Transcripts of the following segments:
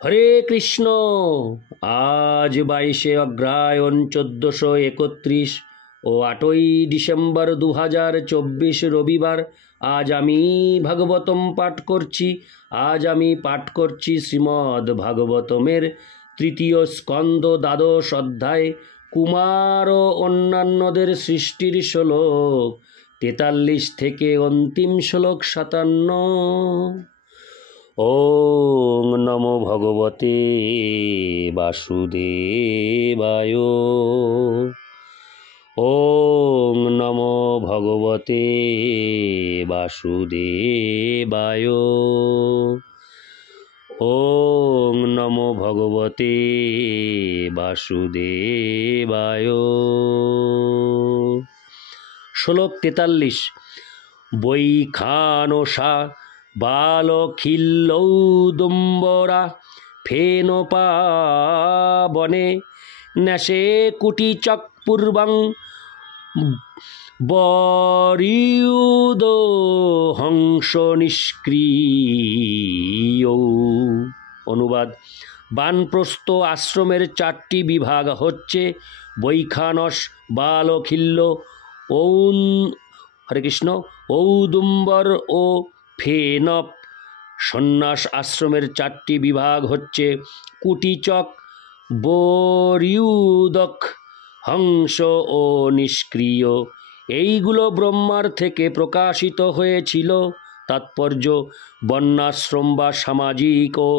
হরে কৃষ্ণ। আজ 22শে অগ্রহায়ণ 1431 ও 8ই ডিসেম্বর 2024 রবিবার। আজ আমি ভাগবতম পাঠ করছি। শ্রীমদ্ ভাগবতমের তৃতীয় স্কন্ধ 12 অধ্যায় কুমার ও অন্যান্যদের সৃষ্টির শ্লোক 43 থেকে অন্তিম শ্লোক 57। ওং নমো ভগবতে বাসুদেবায়। ওং নমো ভগবতে বাসুদেবায়। ওং নমো ভগবতে বাসুদেবায়। শ্লোক 43। বৈখানসা বালখিল্যৌদুম্বরা ফেনোপাবনে ন্যাসে কুটিচক পূর্বং বরিউদ হংস নিষ্ক্রিয়। অনুবাদ: বানপ্রস্থ আশ্রমের 4টি বিভাগ হচ্ছে বৈখানস, বালখিল্য, হরে কৃষ্ণ, ঔদুম্বর ও ফেনপ। সন্ন্যাস আশ্রমের 4টি বিভাগ হচ্ছে কুটিচক, বরিউদক, হংস ও নিষ্ক্রিয়। এইগুলো ব্রহ্মার থেকে প্রকাশিত হয়েছিল। তাৎপর্য: বর্ণাশ্রম বা সামাজিক ও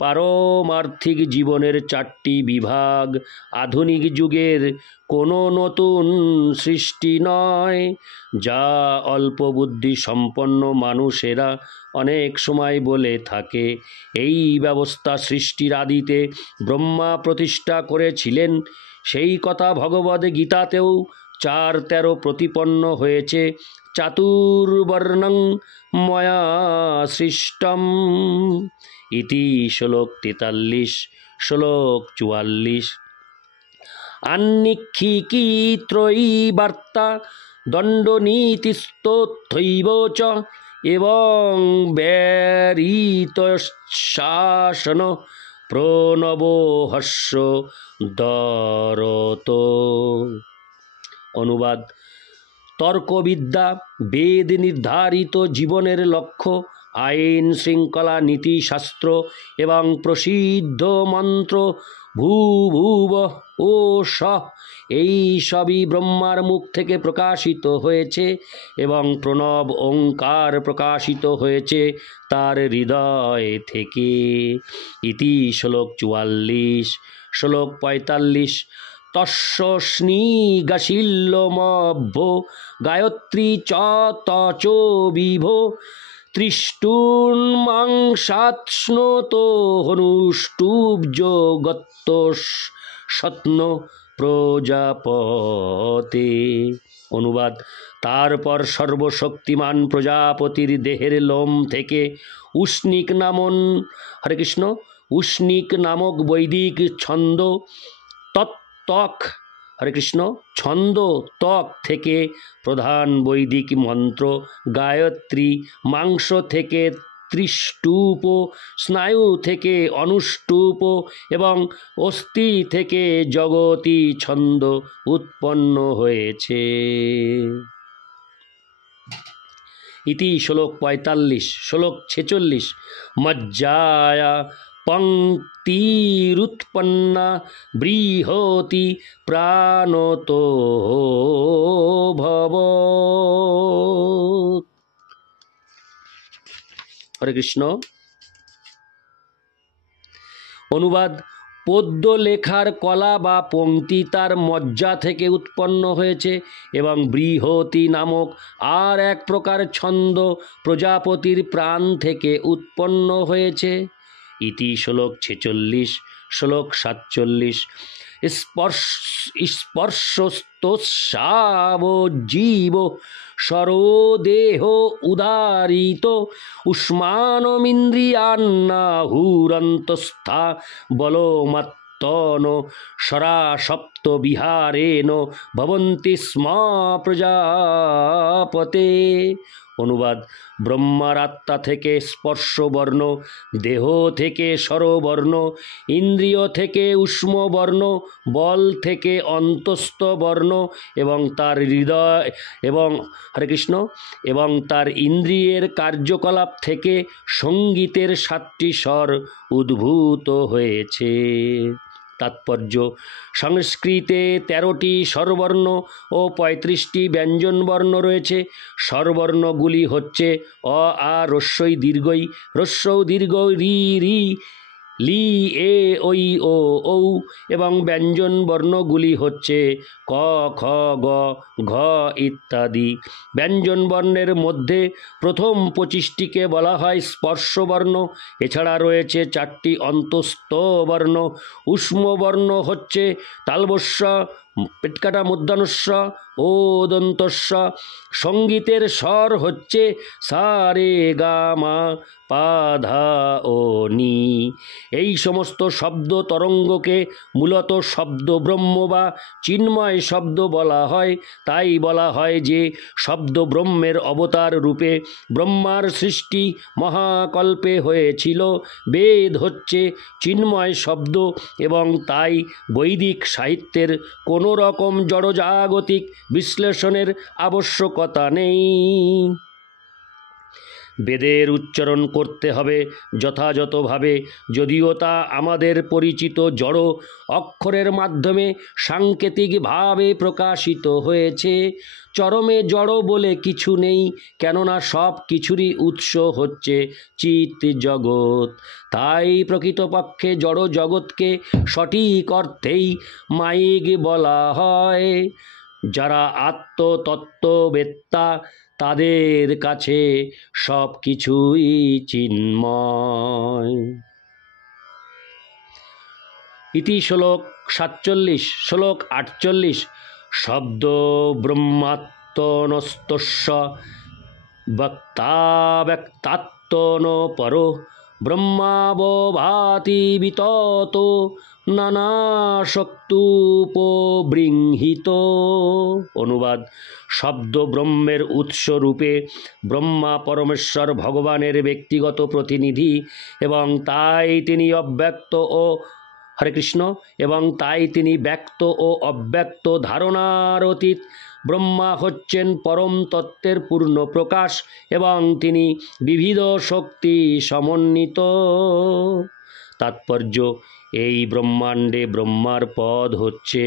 পারমার্থিক জীবনের 4টি বিভাগ আধুনিক যুগের কোনো নতুন সৃষ্টি নয়, যা অল্প বুদ্ধি সম্পন্ন মানুষেরা অনেক সময় বলে থাকে। এই ব্যবস্থা সৃষ্টির আদিতে ব্রহ্মা প্রতিষ্ঠা করেছিলেন। সেই কথা ভগবদ গীতাতেও 4:13 প্রতিপন্ন হয়েছে। চাতুর্বর্ণং ময়া সৃষ্টম ইতি। শ্লোক 43। শ্লোক 44। আন্নিক্ষিকী ত্রয়ী বার্তা দণ্ডনীতিস্তথৈব চ এবং ব্যাহৃত শাসন প্রণবো হর্ষ দরত। অনুবাদ: তর্কবিদ্যা, বেদ নির্ধারিত জীবনের লক্ষ্য, আইন শৃঙ্খলা, নীতিশাস্ত্র এবং প্রসিদ্ধ মন্ত্র ভূভুব ও স্বঃ, এই সবই ব্রহ্মার মুখ থেকে প্রকাশিত হয়েছে এবং প্রণব ওঙ্কার প্রকাশিত হয়েছে তার হৃদয় থেকে। ইতি। শ্লোক 44। শ্লোক 45। তস্য স্নিগ্ধশীলমভ্য গায়ত্রী চ তচো বিভো ত্রিষ্টুন্মাংসাৎস্নোতো হনুষ্টুব্জ গত্ত সত্ন প্রজাপতে। অনুবাদ: তারপর সর্বশক্তিমান প্রজাপতির দেহের লোম থেকে উষ্ণিক হরে কৃষ্ণ, উষ্ণিক নামক বৈদিক ছন্দ তক, হরে কৃষ্ণ, ছন্দ ত্বক থেকে প্রধান বৈদিক মন্ত্র গায়ত্রী, মাংস থেকে ত্রিষ্টুপ, স্নায়ু থেকে অনুষ্টুপ এবং অস্থি থেকে জগতী ছন্দ উৎপন্ন হয়েছে। ইতি। শ্লোক 45। শ্লোক 46। মজ্জায়া পঙ্ক্তিরুৎপন্না বৃহতি প্রাণতো ভবৎ। হরে কৃষ্ণ। অনুবাদ: পদ্য লেখার কলা বা পংক্তি তার মজ্জা থেকে উৎপন্ন হয়েছে এবং বৃহতি নামক আর এক প্রকার ছন্দ প্রজাপতির প্রাণ থেকে উৎপন্ন হয়েছে। ইতি। শ্লোক 46। শ্লোক 47। স্পর্শস্তোৎসাবজ্জীব সরোদেহ উদারিত উষ্মানমিন্দ্রিয়ান্নাহুরন্তস্থা বলমাত্তন সরাসপ্ত বিহারেণ ভবন্তি স্ম প্রজাপতে। অনুবাদ ব্রহ্মার আত্মা থেকে স্পর্শবর্ণ, দেহ থেকে স্বরবর্ণ, ইন্দ্রিয় থেকে উষ্মবর্ণ, বল থেকে অন্তস্থ বর্ণ এবং তার হৃদয় এবং হরে কৃষ্ণ এবং তার ইন্দ্রিয়ের কার্যকলাপ থেকে সঙ্গীতের 7টি স্বর উদ্ভূত হয়েছে। তাৎপর্য: সংস্কৃতে 13টি স্বরবর্ণ ও 35টি ব্যঞ্জনবর্ণ রয়েছে। স্বরবর্ণগুলি হচ্ছে অ, আ, রস্বই দীর্ঘই, রস্যৌ দীর্ঘ, রি, রি, লি, এ, ঐ, ও, ঔ এবং ব্যঞ্জন বর্ণগুলি হচ্ছে ক, খ, গ, ঘ ইত্যাদি। ব্যঞ্জন বর্ণের মধ্যে প্রথম 25টিকে বলা হয় স্পর্শবর্ণ। এছাড়া রয়েছে 4টি অন্তস্থ বর্ণ। উষ্ম বর্ণ হচ্ছে তালবস্য, পেটকাটা মূর্ধন্যস্ব ও দন্তস্ব। সঙ্গীতের স্বর হচ্ছে সা, রে, গা, মা, পা, ধা ও নি। এই সমস্ত শব্দ তরঙ্গকে মূলত শব্দ ব্রহ্ম বা চিন্ময় শব্দ বলা হয়। তাই বলা হয় যে শব্দ ব্রহ্মের অবতার রূপে ব্রহ্মার সৃষ্টি মহাকল্পে হয়েছিল। বেদ হচ্ছে চিন্ময় শব্দ এবং তাই বৈদিক সাহিত্যের কোনো রকম জড়জাগতিক বিশ্লেষণের আবশ্যকতা নেই। বেদের উচ্চারণ করতে হবে যথাযথভাবে, যদিও তা আমাদের পরিচিত জড় অক্ষরের মাধ্যমে সাংকেতিকভাবে প্রকাশিত হয়েছে। চরমে জড় বলে কিছু নেই, কেননা সব কিছুরই উৎস হচ্ছে চিৎ জগৎ। তাই প্রকৃতপক্ষে জড় জগৎকে সঠিক অর্থেই মায়িক বলা হয়। যারা আত্মতত্ত্ববেত্তা তাদের কাছে সব কিছুই চিন্ময়। ইতি শ্লোক 47। শ্লোক 48। শব্দ ব্রহ্মাত্মনস্তস্য বক্তাব্যক্তাত্মন পরো ব্রহ্মাবভাতি বিততো নানাশক্তুপবৃংহিত। অনুবাদ: শব্দ ব্রহ্মের উৎসরূপে ব্রহ্মা পরমেশ্বর ভগবানের ব্যক্তিগত প্রতিনিধি এবং তাই তিনি অব্যক্ত ও হরে কৃষ্ণ এবং তাই তিনি ব্যক্ত ও অব্যক্ত ধারণার অতীত। ব্রহ্মা হচ্ছেন পরম তত্ত্বের পূর্ণ প্রকাশ এবং তিনি বিবিধ শক্তি সমন্বিত। তাৎপর্য: এই ব্রহ্মাণ্ডে ব্রহ্মার পদ হচ্ছে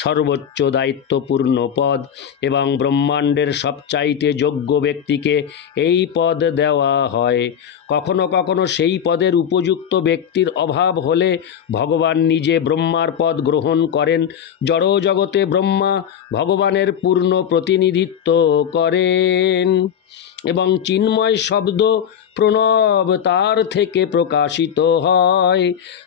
সর্বোচ্চ দায়িত্বপূর্ণ পদ এবং ব্রহ্মাণ্ডের সবচাইতে যোগ্য ব্যক্তিকে এই পদ দেওয়া হয়। কখনো কখনো সেই পদের উপযুক্ত ব্যক্তির অভাব হলে ভগবান নিজে ব্রহ্মার পদ গ্রহণ করেন। জড় জগতে ব্রহ্মা ভগবানের পূর্ণ প্রতিনিধিত্ব করেন এবং চিন্ময় শব্দ প্রণব তার থেকে প্রকাশিত হয়।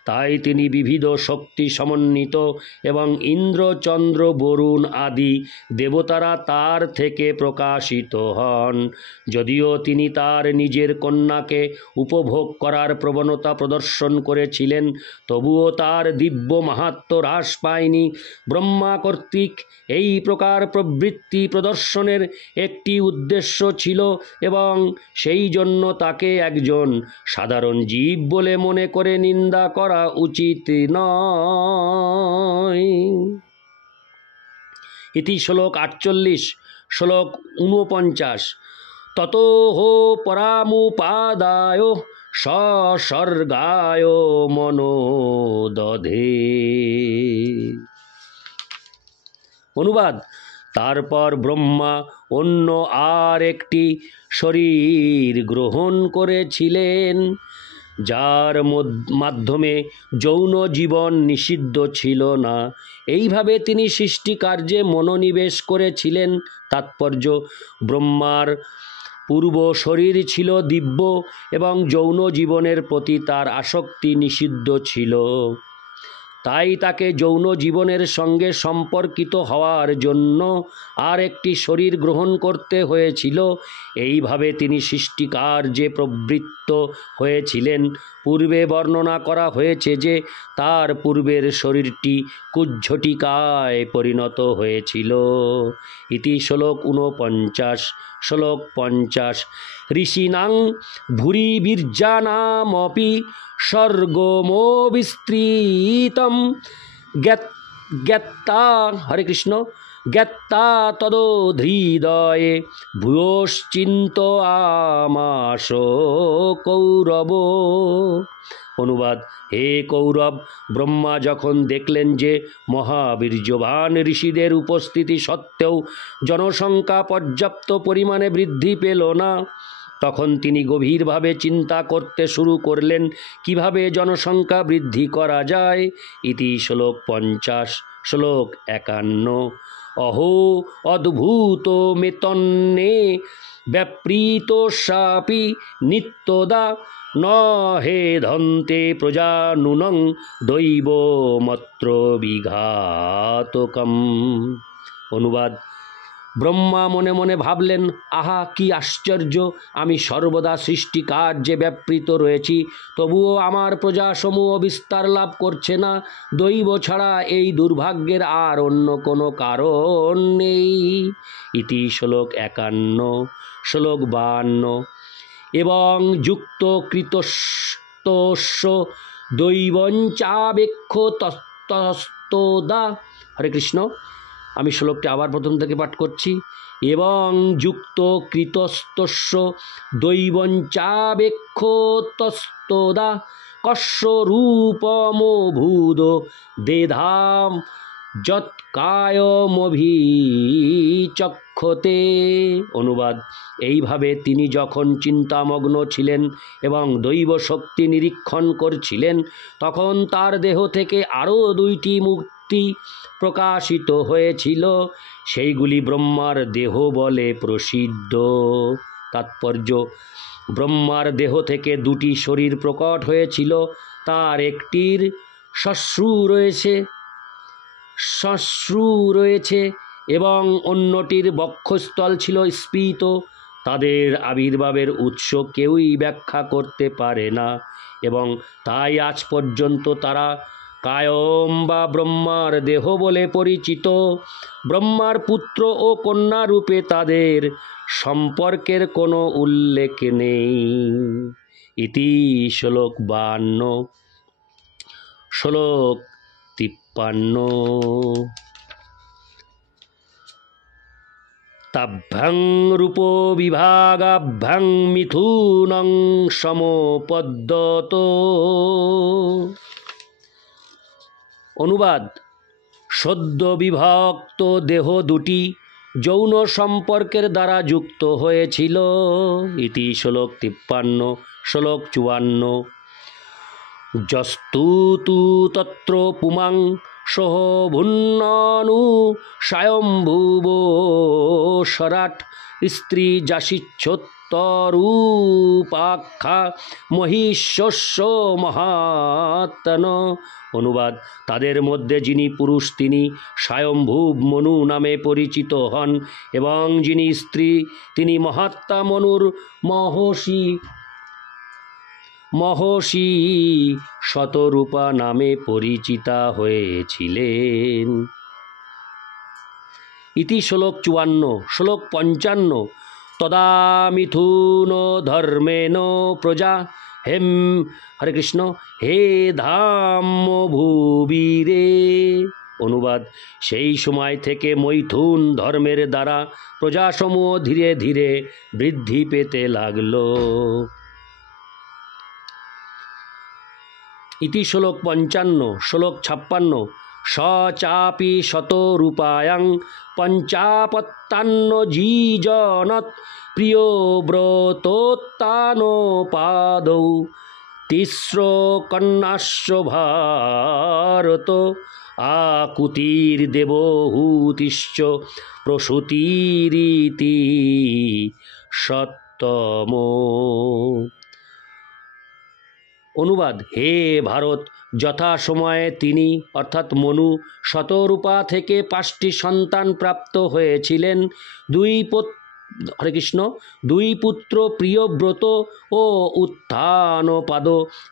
তাই তিনি বিবিধ শক্তি সমন্বিত এবং ইন্দ্র, চন্দ্র, বরুণ আদি দেবতারা তার থেকে প্রকাশিত হন। যদিও তিনি তার নিজের কন্যাকে উপভোগ করার প্রবণতা প্রদর্শন করেছিলেন, তবুও তার দিব্য মাহাত্ম্য হ্রাস পায়নি। ব্রহ্মা কর্তৃক এই প্রকার প্রবৃত্তি প্রদর্শনের একটি উদ্দেশ্য ছিল এবং সেই জন্য তাকে একজন সাধারণ জীব বলে মনে করে নিন্দা করা উচিত নয়। ইতি শ্লোক 48। শ্লোক 49। ততো পরামুপাদায় সসর্গায় মনোদধে। অনুবাদ: তারপর ব্রহ্মা অন্য আর একটি শরীর গ্রহণ করেছিলেন, যার মাধ্যমে যৌন জীবন নিষিদ্ধ ছিল না। এইভাবে তিনি সৃষ্টি কার্যে মনোনিবেশ করেছিলেন। তাৎপর্য: ব্রহ্মার পূর্ব শরীর ছিল দিব্য এবং যৌন জীবনের প্রতি তার আসক্তি নিষিদ্ধ ছিল। তাই তাকে যৌন জীবনের সঙ্গে সম্পর্কিত হওয়ার জন্য আর একটি শরীর গ্রহণ করতে হয়েছিল। এইভাবে তিনি সৃষ্টিকার্যে প্রবৃত্ত হয়েছিলেন। পূর্বে বর্ণনা করা হয়েছে যে তার পূর্বের শরীরটি কুজ্ঝটিকায় পরিণত হয়েছিল। ইতি শ্লোক 49। শ্লোক 50। ঋষিনাং ভুরি বীর্যানামপি স্বর্গমো বিস্তৃতম জ্ঞাত্তা, হরে কৃষ্ণ, জ্ঞাত্তা তদোধৃদয়ে ভূয়োশ্চিন্ত আমাস কৌরব। অনুবাদ: হে কৌরব, ব্রহ্মা যখন দেখলেন যে মহাবীর্যবান ঋষিদের উপস্থিতি সত্ত্বেও জনসংখ্যা পর্যাপ্ত পরিমাণে বৃদ্ধি পেল না, তখন তিনি গভীরভাবে চিন্তা করতে শুরু করলেন কিভাবে জনসংখ্যা বৃদ্ধি করা যায়। ইতি শ্লোক 50। শ্লোক 51। অহো অদ্ভুত মেতন্নে ব্যাপৃতস্যাপি নিত্যদা ন হেধন্তে প্রজানুনং দৈবমত্র বিঘাতকম। অনুবাদ: ব্রহ্মা মনে মনে ভাবলেন, আহা, কি আশ্চর্য! আমি সর্বদা সৃষ্টি কার্যে ব্যাপৃত রয়েছি, তবুও আমার প্রজাসমূহ বিস্তার লাভ করছে না। দৈব ছাড়া এই দুর্ভাগ্যের আর অন্য কোনো কারণ নেই। ইতি শ্লোক 51। শ্লোক 52। এবং যুক্ত কৃতস্তস্য দৈবঞ্চাবেক্ষ তস্তদা, হরে কৃষ্ণ, আমি শ্লোকটি আবার প্রথম থেকে পাঠ করছি। এবং যুক্ত কৃতস্তস্য দৈবঞ্চাবেক্ষতস্তদা কস্যরূপমভূদ দেধাম যৎকায়মভিচক্ষতে। অনুবাদ: এইভাবে তিনি যখন চিন্তামগ্ন ছিলেন এবং দৈব শক্তি নিরীক্ষণ করছিলেন, তখন তার দেহ থেকে আরও 2টি মূর্তি প্রকাশিত হয়েছিল। সেইগুলি ব্রহ্মার দেহ বলে প্রসিদ্ধ। তাৎপর্য: ব্রহ্মার দেহ থেকে 2টি শরীর প্রকট হয়েছিল। তার একটির শ্মশ্রু রয়েছে এবং অন্যটির বক্ষস্থল ছিল স্ফীত। তাদের আবির্ভাবের উৎস কেউই ব্যাখ্যা করতে পারে না এবং তাই আজ পর্যন্ত তারা কায়ম বা ব্রহ্মার দেহ বলে পরিচিত। ব্রহ্মার পুত্র ও কন্যা রূপে তাদের সম্পর্কের কোনো উল্লেখ নেই। ইতি শ্লোক 52। শ্লোক 53। তাভ্যাং রূপ বিভাগাভ্যাং মিথুনং সমপদ্যত। অনুবাদ: সদ্য বিভক্ত দেহ 2টি যৌন সম্পর্কের দ্বারা যুক্ত হয়েছিল। ইতি শ্লোক 53। শ্লোক 54। যস্তু তু তত্র পুমাং সহ ভুন্ননু স্বয়ম্ভুব সরাট স্ত্রী জাসিচ্ছত্তরূপাখ্যা মহিষস্য মহাত্তন। অনুবাদ: তাদের মধ্যে যিনি পুরুষ তিনি স্বয়ম্ভুব মনু নামে পরিচিত হন এবং যিনি স্ত্রী তিনি মহাত্মা মনুর মহর্ষি শতরূপা নামে পরিচিতা হয়েছিলেন। ইতি শ্লোক 54। শ্লোক 55। তদা মিথুন ধর্মেণ প্রজা হেম, হরে কৃষ্ণ, হে ধাম ভূবিরে। অনুবাদ: সেই সময় থেকে মৈথুন ধর্মের দ্বারা প্রজাসমূহ ধীরে ধীরে বৃদ্ধি পেতে লাগল। ইতি শ্লোক 55। শ্লোক 56। স চাপি শতরূপায়াং পঞ্চাপত্তান্ন জীজনত প্রিয়ব্রতোত্তানোপাদৌ তিস্র কন্যাস্য ভারত আকুতির্দেবহূতিশ্চ প্রসূতিরিতি সত্তম। অনুবাদ: হে ভারত, যথাসময়ে তিনি অর্থাৎ মনু শতরূপা থেকে 5টি সন্তান প্রাপ্ত হয়েছিলেন। হরে কৃষ্ণ, 2 পুত্র প্রিয়ব্রত ও উত্থানপাদ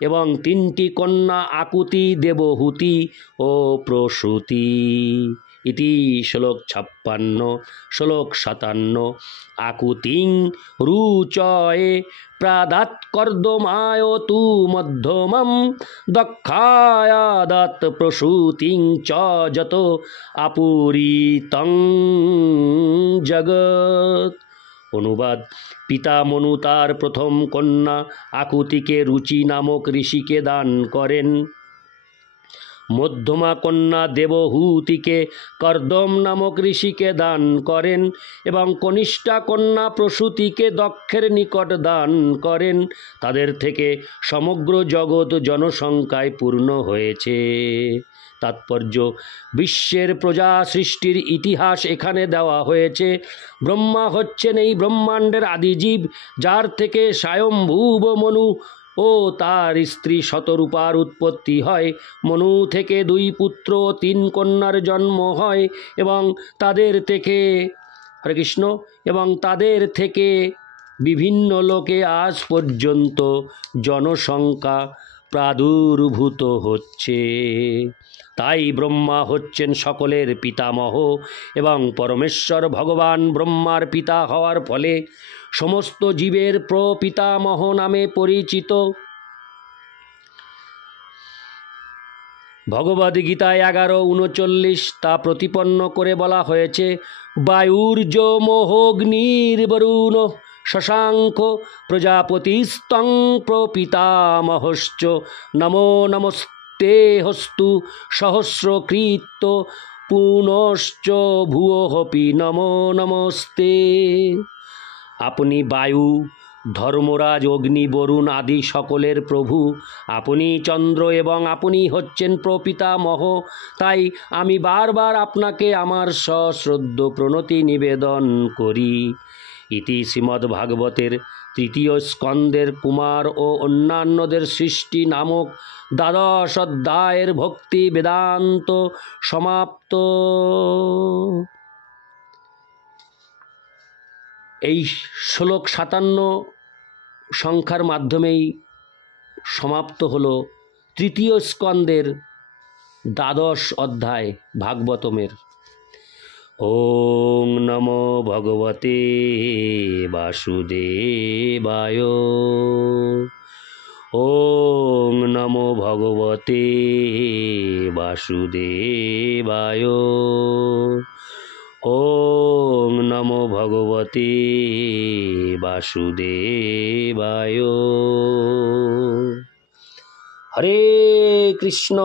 এবং 3টি কন্যা আকুতি, দেবহূতি ও প্রসূতি। ইতি শ্লোক 56। শ্লোক 57। আকুতিং রুচয়ে প্রাদাৎকর্দমায়তু মধ্যমম দক্ষায়াদাত প্রসূতিং চ যত আপুরীতং জগৎ। অনুবাদ: পিতা মনু তার প্রথম কন্যা আকুতিকে রুচি নামক ঋষিকে দান করেন। মধ্যমা কন্যা দেবহূতিকে কর্দম নামক ঋষিকে দান করেন এবং কনিষ্ঠা কন্যা প্রসূতিকে দক্ষের নিকট দান করেন। তাদের থেকে সমগ্র জগৎ জনসংখ্যায় পূর্ণ হয়েছে। তাৎপর্য: বিশ্বের প্রজা সৃষ্টির ইতিহাস এখানে দেওয়া হয়েছে। ব্রহ্মা হচ্ছেন এই ব্রহ্মাণ্ডের আদিজীব, যার থেকে স্বয়ম্ভুব মনু ও তার স্ত্রী শতরূপার উৎপত্তি হয়। মনু থেকে 2 পুত্র ও 3 কন্যার জন্ম হয় এবং তাদের থেকে হরে কৃষ্ণ এবং তাদের থেকে বিভিন্ন লোকে আজ পর্যন্ত জনসংখ্যা প্রাদুর্ভূত হচ্ছে। তাই ব্রহ্মা হচ্ছেন সকলের পিতামহ এবং পরমেশ্বর ভগবান ব্রহ্মার পিতা হওয়ার ফলে সমস্ত জীবের প্রপিতামহ নামে পরিচিত। ভগবদ্গীতায় 11:39 তা প্রতিপন্ন করে বলা হয়েছে, বায়ুর্যমোহগ্নির্বরুণ শশাঙ্ক প্রজাপতিস্তং প্রপিতামহশ্চ নমো নমস্তে হস্তু সহস্রকৃত পুনশ্চ ভুয়োপি নমো নমস্তে। আপনি বায়ু, ধর্মরাজ, অগ্নি, বরুণ আদি সকলের প্রভু। আপনি চন্দ্র এবং আপনি হচ্ছেন প্রপিতামহ। তাই আমি বারবার আপনাকে আমার সশ্রদ্ধ প্রণতি নিবেদন করি। ইতি শ্রীমদ্ভাগবতের 3য় স্কন্দের কুমার ও অন্যান্যদের সৃষ্টি নামক 12 অধ্যায়ের ভক্তি বেদান্ত সমাপ্ত। এই শ্লোক 57 সংখ্যার মাধ্যমেই সমাপ্ত হল 3য় স্কন্দের 12 অধ্যায় ভাগবতমের। ওং নমো ভগবতে বাসুদেবায়। ওং নমো ভগবতে বাসুদেবায়। ওং নমো ভগবতে বাসুদেবায়। হরে কৃষ্ণ।